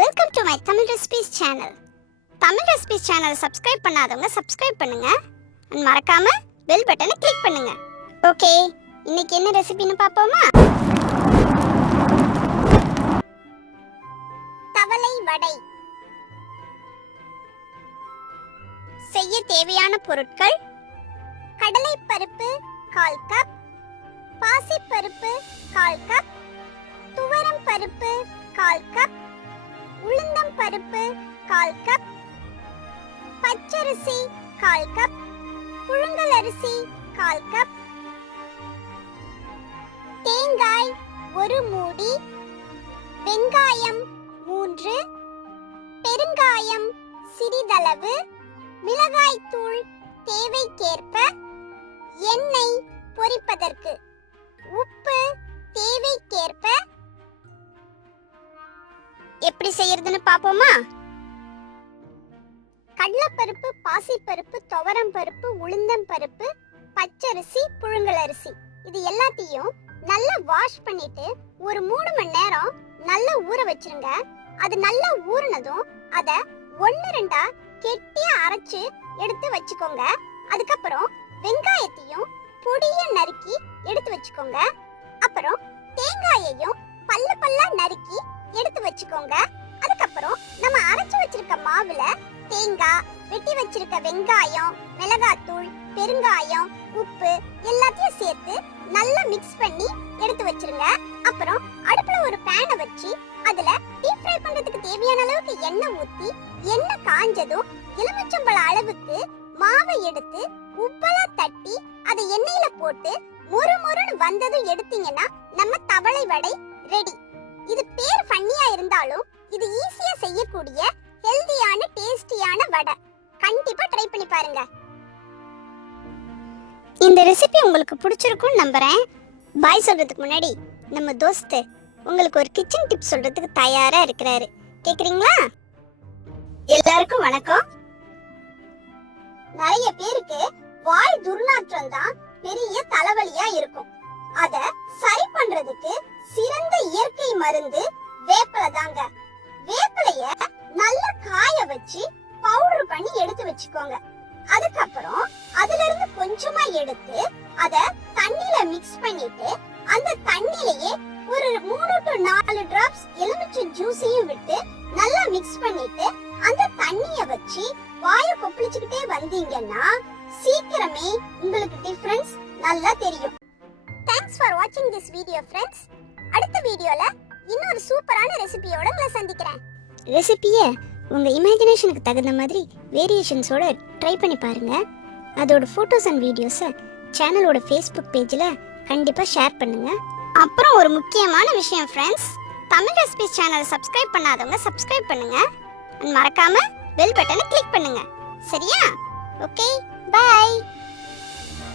Welcome to my Tamil recipes channel. Tamil recipes சேனலை subscribe பண்ணாதவங்க subscribe பண்ணுங்க and மறக்காம பெல் பட்டனை கிளிக் பண்ணுங்க. ஓகே, இன்னைக்கு என்ன ரெசிபின்னு பாப்போமா? தவளை வடை. செய்ய தேவையான பொருட்கள்: கடலை பருப்பு 1/4 கப், பாசி பருப்பு 1/4 கப், துவரம் பருப்பு 1/4 கப், உளுந்தம் பருப்பு 1/4 கப், பச்சரிசி 1/4 கப், புழுங்கல் அரிசி 1/4 கப், தேங்காய் 1 மூடி, வெங்காயம் 3, பெருங்காயம் சிறிதளவு, மிளகாய் தூள் தேவைக்கேற்ப, எண்ணெய் பொரிப்பதற்கு, உப்பு தேவைக்கேற்ப. எப்படி செய்யறதுன்னு பாப்போமா? கடலைப்பருப்பு, பாசிப்பருப்பு, துவரம் பருப்பு, உளுந்தம் பருப்பு, பச்சரிசி, புழுங்கல் அரிசி இது எல்லாத்தையும் நல்லா வாஷ் பண்ணிட்டு ஒரு 3 மணி நேரம் நல்லா ஊற வச்சிருங்க. அது நல்லா ஊறினதும் அத 1-2 கெட்டியா அரைச்சு எடுத்து வச்சுக்கோங்க. அதுக்கப்புறம் வெங்காயத்தையும் பொடியா நறுக்கி எடுத்து வச்சுக்கோங்க. அப்புறம் தேங்காயையும் பல்ல பல்லா நறுக்கி எடுத்து வச்சுக்கோங்க. அதுக்கப்புறம் நம்ம அரைச்சு வச்சிருக்க மாவுல தேங்காய், வெட்டி வச்சிருக்க வெங்காயம், மிளகாத்தூள், பெருங்காயம், உப்பு எல்லாத்தையும் சேர்த்து நல்லா மிக்ஸ் பண்ணி எடுத்து வச்சிருங்க. அப்புறம் அடுப்புல ஒரு பேனை வச்சு அதுல டீப் ஃப்ரை பண்றதுக்கு தேவையான அளவுக்கு எண்ணெய் ஊத்தி, எண்ணெய் காஞ்சதும் எலுமிச்சம்பழ அளவுக்கு மாவை எடுத்து உப்பலா தட்டி அதை எண்ணெயில போட்டு மொறுமொறுன்னு வந்ததும் எடுத்தீங்கன்னா நம்ம தவளை வடை ரெடி. இது பேர் ஃபன்னியா இருந்தாலும் இது ஈஸியா செய்யக்கூடிய ஹெல்தியான டேஸ்டியான வடை. கண்டிப்பா ட்ரை பண்ணி பாருங்க. இந்த ரெசிபி உங்களுக்கு பிடிச்சிருக்கும்னு நம்புறேன். பாய் சொல்றதுக்கு முன்னாடி நம்ம தோஸ்து உங்களுக்கு ஒரு கிச்சன் டிப் சொல்றதுக்கு தயாரா இருக்கிறாரு. கேக்குறீங்களா? எல்லாருக்கும் வணக்கம். நிறைய பேருக்கு வாய் துர்நாற்றம் தான் பெரிய தலைவலியா இருக்கும். அத சரி பண்றதுக்கு சிறந்த இயற்கை மருந்து வேப்பிலை தாங்க. வேப்பிலைய நல்லா காய வச்சு பவுடர் பண்ணி எடுத்து வச்சுக்கோங்க. அதுக்கப்புறம் அதுல இருந்து கொஞ்சமா எடுத்து அத தண்ணில மிக்ஸ் பண்ணிட்டு அந்த தண்ணிலேயே ஒரு 3 to 4 டிராப்ஸ் எலுமிச்சை ஜூஸையும் விட்டு நல்லா மிக்ஸ் பண்ணிட்டு அந்த தண்ணிய வச்சு வாயை கொப்பளிச்சுக்கிட்டே வந்தீங்கன்னா சீக்கிரமே உங்களுக்கு டிஃபரன்ஸ் நல்லா தெரியும். தேங்க்ஸ் ஃபார் வாட்சிங் திஸ் வீடியோ ஃப்ரெண்ட்ஸ். அடுத்த வீடியோல இன்னொரு சூப்பரான ரெசிபியோட உங்களை சந்திக்கிறேன். ரெசிபியை உங்க இமேஜினேஷனுக்கு தகுந்த மாதிரி வேரியேஷன்ஸோட ட்ரை பண்ணி பாருங்க. அதோட ஃபோட்டோஸ் அண்ட் வீடியோஸை சேனலோட ஃபேஸ்புக் பேஜில் கண்டிப்பாக ஷேர் பண்ணுங்க. அப்புறம் ஒரு முக்கியமான விஷயம் ஃப்ரெண்ட்ஸ், தமிழ் ரெசிபிஸ் சேனலை சப்ஸ்கிரைப் பண்ணாதவங்க சப்ஸ்கிரைப் பண்ணுங்க. மறக்காம பெல் பட்டனை கிளிக் பண்ணுங்க. சரியா? Okay, by.